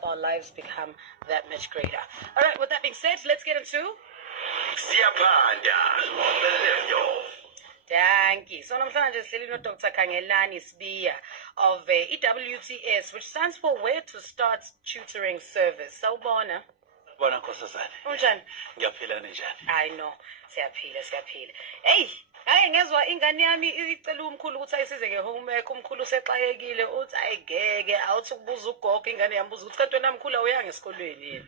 help our lives become that much greater. All right, with that being said, let's get into Siyapanda on the left off. Thank you. So namhlanje sihleli no Dr. Khangelani Sibiya of EWTS, which stands for Where to Start Tutoring Service. Sawubona. Bona Nkosazana. Unjani? Ngiyaphila njani? I know. Siyaphila. Hey, hayi ngezwa ingane yami icela umkhulu ukuthi ayisize ngehomework, umkhulu usexayekile uthi ayigeke, awuthi ukubuza ugogo ingane yambuza ukuthi kanti wena mkhulu awuyanga esikolweni yini.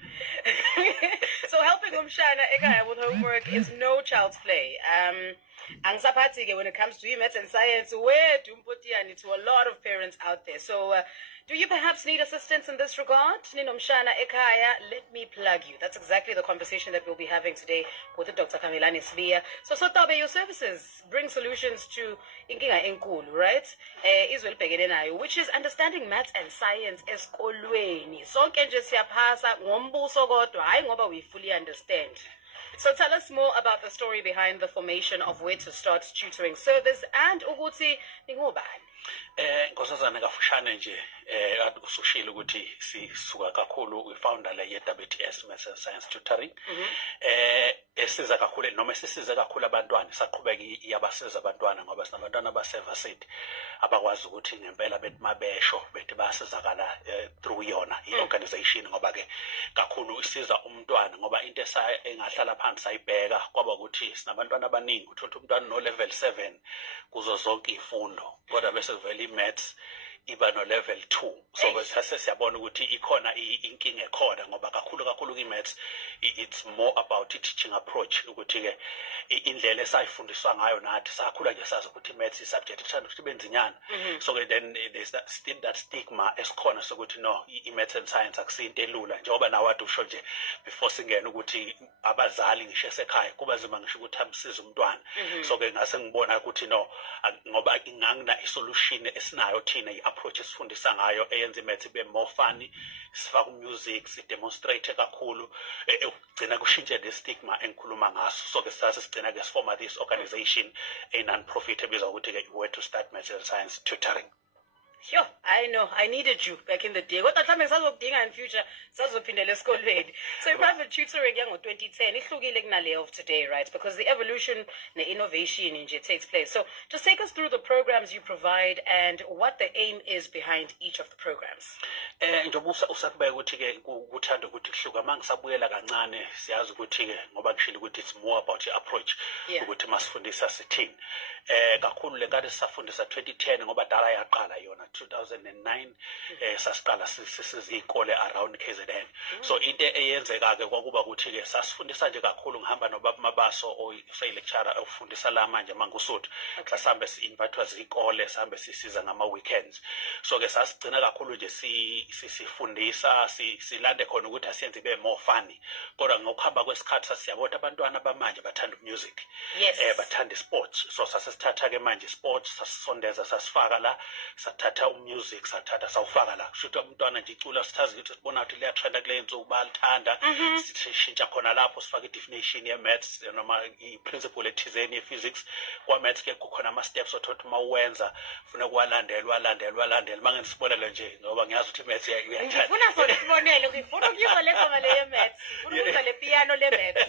So helping umshana ekhaya with homework is no child's play. Angisaphathi-ke when it comes to maths and science, where do Mpotiyani to a lot of parents out there. So do you perhaps need assistance in this regard? Ninomshana Ekaya, let me plug you. That's exactly the conversation that we'll be having today with the Dr. Khangelani Sibiya. So Sotabe, your services bring solutions to Inkinga Enkulu, right? Izwel Pegedenayo, which is understanding maths and science eskolweni. Sonke nje siyaphasa ngombuso kodwa hayi ngoba we fully understand. So tell us more about the story behind the formation of Where to Start Tutoring Service and ukuthi ningobani. Nkosazana kafushane nje usushilo ukuthi sisuka kakhulu we-founder le ye-WTS Maths and Science Tutoring. Esiza kakhulu noma sisize kakhulu abantwana saqhubeka iyabasiza abantwana ngoba sinabantwana abasevarsity abakwazi ukuthi ngempela bethi mabesho bethi basizakala through yona i-organization ngoba ke kakhulu isiza umntwana ngoba into engahlala phansi sayibheka kwaba ukuthi sinabantwana abaningi uthola umntwana no level 7 kuzo zonke izifundo kodwa bese vele i-maths iba no level 2 so bese siyabona ukuthi ikhona inkinga ekhona ngoba kakhulu i-maths it's more about teaching approach ukuthi ke indlela esayifundiswa ngayo nathi sakhula nje sazi ukuthi i-maths i-subject ethanda ukuthi benzinyana so then there's still that stigma esikhona sokuthi no i-maths and science akusinto elula njengoba nawe wade usho nje before singena ukuthi abazali ngisho esekhaya kuba nzima ngisho ukuthi amsize umntwana so ke ngase ngibona ukuthi no ngoba ingangina isolution esinayo thina i-approach esifundisa ngayo eyenza i-maths ibe more funny sifaka music sidemonstrate kakhulu ugcina kushintshe le stigma engikhuluma ngaso so ke sigcina ke sifoma this organization a non-profit ebizwa ukuthi ke Where to Start Maths and Science Tutoring. Sure, I know. I needed you back in the day. What mhlawumbe ngisazokudinga in future sazophindela esikolweni. So private tutoring yango 2010 ihlukile kunale of today, right? Because the evolution the innovation nje takes place. So just take us through the programs you provide and what the aim is behind each of the programs. Njengoba usakubeka ukuthi ke ukuthanda ukuthi kuhluka mangisabuyela kancane siyazi ukuthi ke ngoba kushilo ukuthi it's more about your approach ukuthi masifundisa sithini. Kakhulu le kade sisafundisa 2010 ngoba dala yaqala yona 2009 sasiqala sizikole around KZN. So into eyenzeka ke kwakuba ukuthi ke sasifundisa nje kakhulu ngihamba nobaba Mabaso oyi lecturer ofundisa la manje mangusuthu sasambe si-invitwa zikole sahambe sisiza ngama weekends so ke sasigcina kakhulu nje sifundisa silande khona ukuthi asiyenze ibe more funny kodwa ngokuhamba kwesikhathi sasiyabona abantwana bamanje bathanda music bathanda sports so sasithatha ke manje sports sasisondeza sasifaka la sathatha music sathatha sawufaka la kusho ukuthi umntwana nje icula sithazi ukuthi sibona ukuthi leya trend kule nsuku balithanda sishintsha khona lapho sifaka i-definition ye-maths noma i-principle ethizeni ye-physics kwa-maths ke kukhona ama-steps othothi uma uwenza ufuna ukuwalandela mangenisibonele nje ngoba ngiyazi ukuthi i-maths uyathanda ngifuna sona isibonelo ngifuna ukuyizwa le ngoma le ye-maths ngifuna ukuzwa le piano le-maths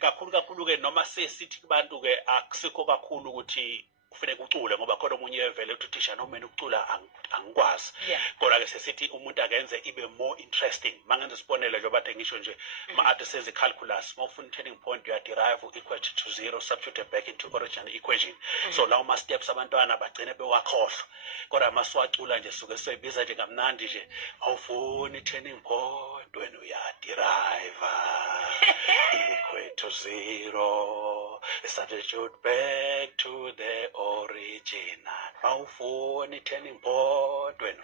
kakhulu ke noma sesithi kubantu ke akusikho kakhulu ukuthi kufanele ucule ngoba khona omunye vele uthi thisha noma ukucula angikwazi kodwa ke sesithi umuntu akenze ibe more interesting mangenze sibonele nje bathe ngisho nje ma-ade senze calculus mawufuna turning point uya derive equal to 0 substitute back into original equation so lawo ma steps abantwana bagcine bewakhohlwa kodwa masiwacula nje suke sibiza nje kamnandi nje awufuni turning point when uya derive equal to 0 substitute back to the original. Awufuni turning point when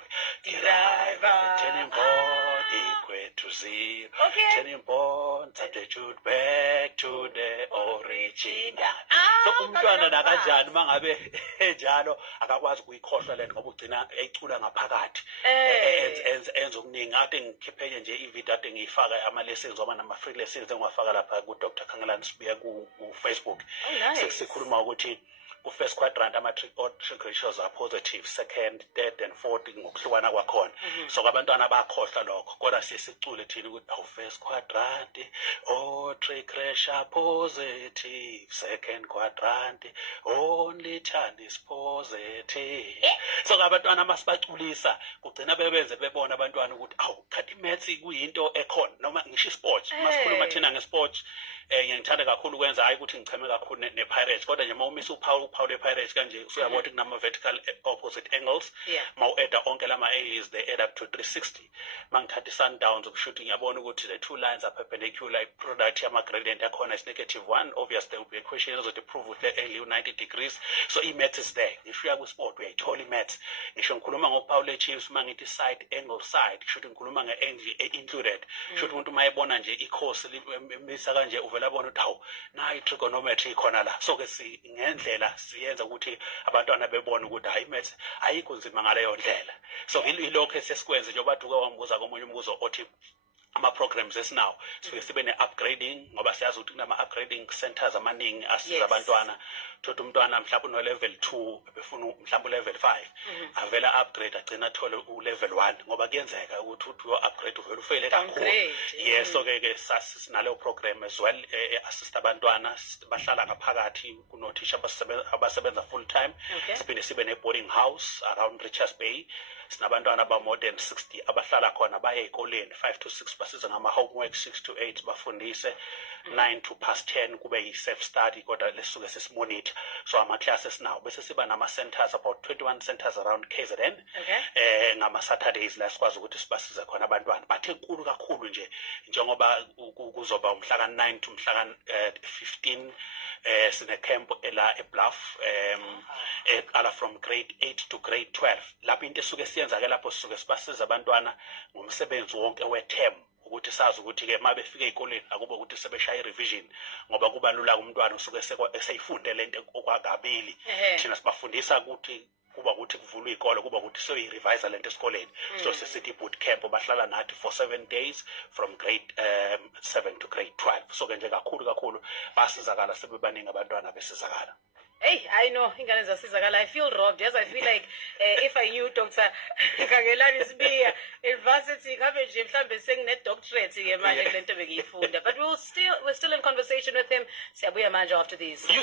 derive turning point equal to 0. Turning point substitute back to the original. So umntwana nakanjani mangabe njalo akakwazi ukuyikhohlwa lento ngoba ugcina ecula ngaphakathi enza okuningi ade ngikhiphe nje ivideo ade ngiyifaka ama lessons oma nama free lessons engiwafaka lapha ku Dr. Khangelani Sibiya ku Facebook. Sesikhuluma ukuthi ku-first quadrant ama-trick ratios are positive, second, third and fourth ngokuhlukana kwakhona. So abantwana bakhohlwa lokho, kodwa sisicule thina ukuthi first quadrant, trick ratio positive, second quadrant, only turn is positive. So abantwana masibaculisa kugcina bebenze bebona abantwana ukuthi kanti maths kuyinto ekhona noma ngisho isport. Masikhuluma thina ngesport, ngiyangithanda kakhulu ukwenza hayi ukuthi ngicheme kakhulu ne-Pirates, kodwa nje mawumisa uphawu le-Pirates kanje usuyabona ukuthi kunama-vertical opposite angles. Mawu-edda onke lama-A's, they add up to 360. Mangithatha i-Sundowns ukushuthi ngiyabona ukuthi the two lines are perpendicular, product yama-gradient yakhona is -1. Obviously there will be equation ezothi prove ukuthi le-angle 90 degrees. So i-maths is there. Ngisho uya ku-sport uyayithola i-maths. Ngisho ngikhuluma ngophawu le-Chiefs mangithi side angle side, kushuthi ngikhuluma nge-angle included. Kushuthi umuntu mayebona nje ikhosi limisa kanje uvela bona ukuthi nayi trigonometry ikhona la. So ke ngendlela siyenza ukuthi abantwana bebone ukuthi hayi maths ayikho nzima ngaleyo ndlela. So ilokho esesikwenze njengoba duke wambuza komunye umbuzo othi ama-programs esinawo sifike sibe ne-upgrading ngoba siyazi ukuthi kunama-upgrading centers amaningi asiza abantwana. Thothi umntwana mhlawumbe uno-level 2 befuna mhlawumbe u-level 5 avela upgrade agcina athole u-level 1 ngoba kuyenzeka ukuthi uyo-upgrade uvele ufeyile kakhulu. Yes, so-ke sinaleyo program as well assist abantwana bahlala ngaphakathi kunothisha abasebenza full time. Siphinde sibe ne-boarding house around Richards Bay. Sinabantwana more than 60 abahlala khona baye ezikoleni 5 to 6 basiza ngama-homework, 6 to 8 bafundise, 9 to past 10 kube yi-self study kodwa lesuke sesimonitor. So ama-classes now bese siba nama-centers, about 21 centers around KZN. Ngama-Saturdays la sikwazi ukuthi sibasize khona abantwana, but enkulu kakhulu nje njengoba kuzoba umhlaka 9 to umhlaka 15 sine-camp la eBluff eqala from grade 8 to grade 12. Lapho into esuke siyenza-ke lapho sisuke sibasiza abantwana ngomsebenzi wonke we-term ukuthi sazi ukuthi-ke uma befika ey'koleni akube ukuthi sebeshaya i-revision ngoba kuba lula umntwana usuke eseyifunde le nto okwakabili. Thina sibafundisa ukuthi kuba ukuthi kuvulwa iy'kole kuba ukuthi seyi-revise le nto esikoleni. So sisithi boot camp bahlala nathi for 7 days from grade 7 to grade 12. So-ke nje kakhulu basizakala sebebaningi abantwana besizakala. Hey, I know ingane zasizakala. I feel robbed. Yes, I feel like if I knew Dr. Kangelani Sibiya University ngabe nje mhlambe sengine-doctorate ke manje kule nto bekuyifunda. But we're still in conversation with him. Siyabuya manje after these.